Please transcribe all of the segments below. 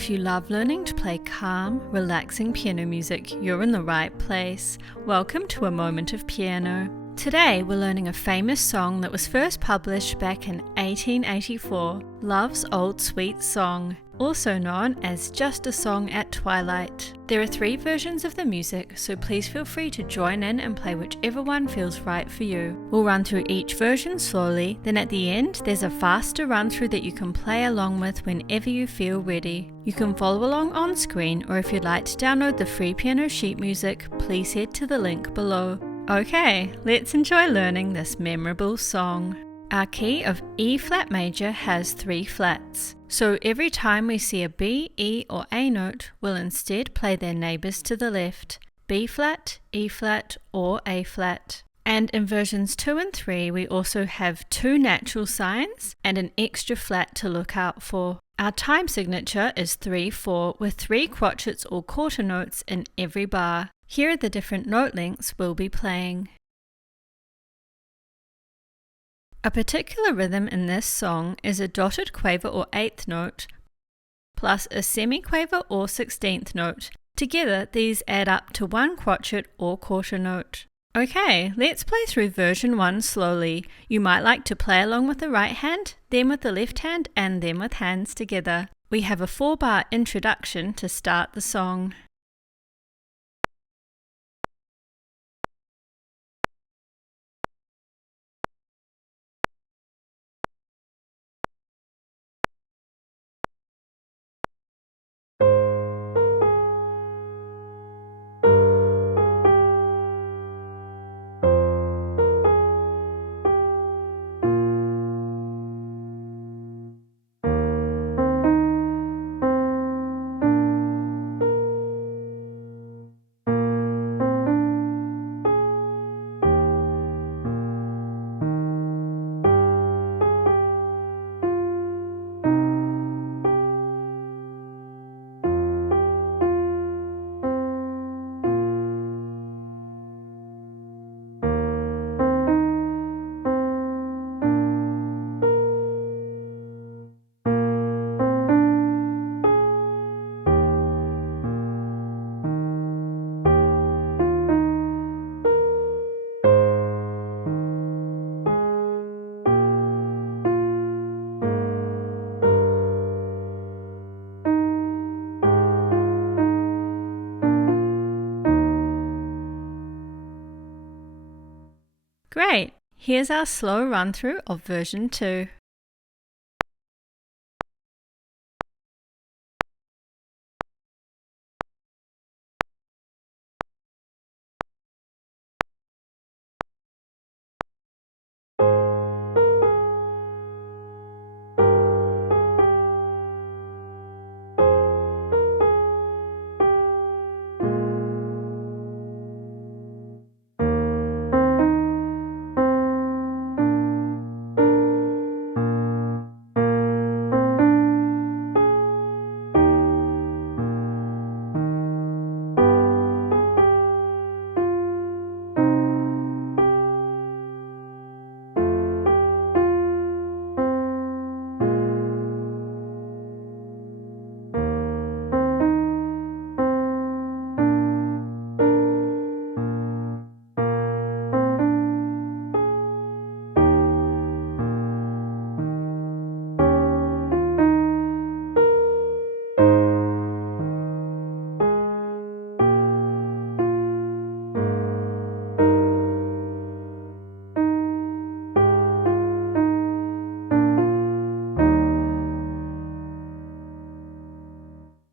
If you love learning to play calm, relaxing piano music, you're in the right place. Welcome to A Moment of Piano. Today we're learning a famous song that was first published back in 1884, Love's Old Sweet Song, also known as Just A Song at Twilight. There are 3 versions of the music, so please feel free to join in and play whichever one feels right for you. We'll run through each version slowly, then at the end there's a faster run through that you can play along with whenever you feel ready. You can follow along on screen, or if you'd like to download the free piano sheet music, please head to the link below. Okay, let's enjoy learning this memorable song. Our key of E flat major has 3 flats, so every time we see a B, E or A note, we'll instead play their neighbours to the left, B flat, E flat or A flat. And in versions 2 and 3 we also have 2 natural signs and an extra flat to look out for. Our time signature is 3-4 with 3 crotchets or quarter notes in every bar. Here are the different note lengths we'll be playing. A particular rhythm in this song is a dotted quaver or 8th note plus a semiquaver or 16th note. Together these add up to 1 crotchet or quarter note. Okay, let's play through version 1 slowly. You might like to play along with the right hand, then with the left hand, and then with hands together. We have a 4-bar introduction to start the song. Great! Here's our slow run through of version 2.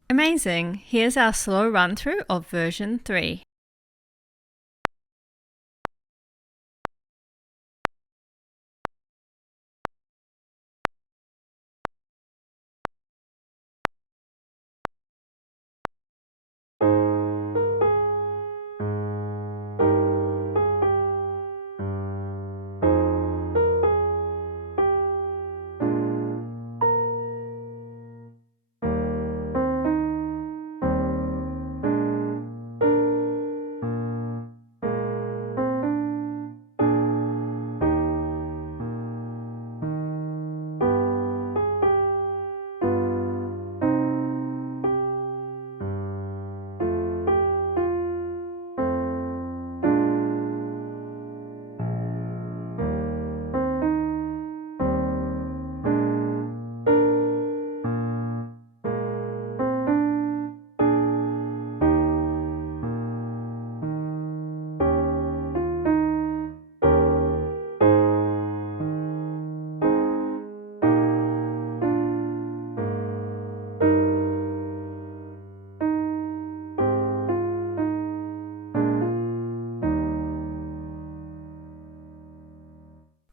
Amazing! Here's our slow run through of version 3.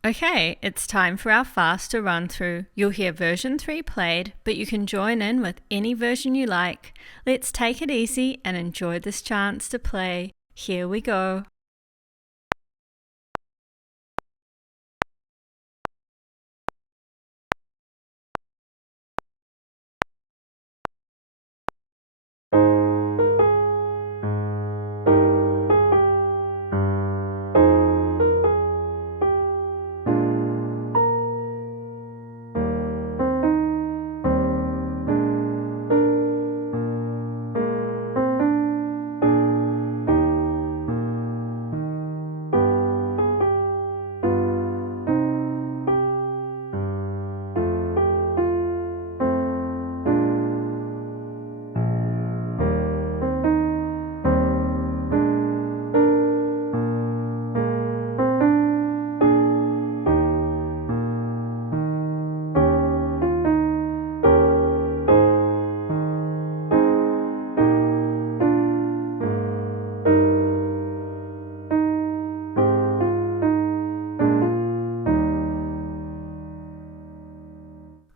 Okay, it's time for our faster run through. You'll hear version 3 played, but you can join in with any version you like. Let's take it easy and enjoy this chance to play. Here we go.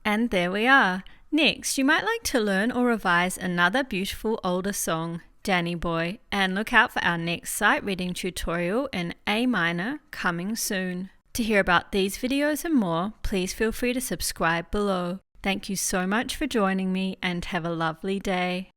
And there we are. Next, you might like to learn or revise another beautiful older song, Danny Boy, and look out for our next sight reading tutorial in A minor coming soon. To hear about these videos and more, please feel free to subscribe below. Thank you so much for joining me and have a lovely day.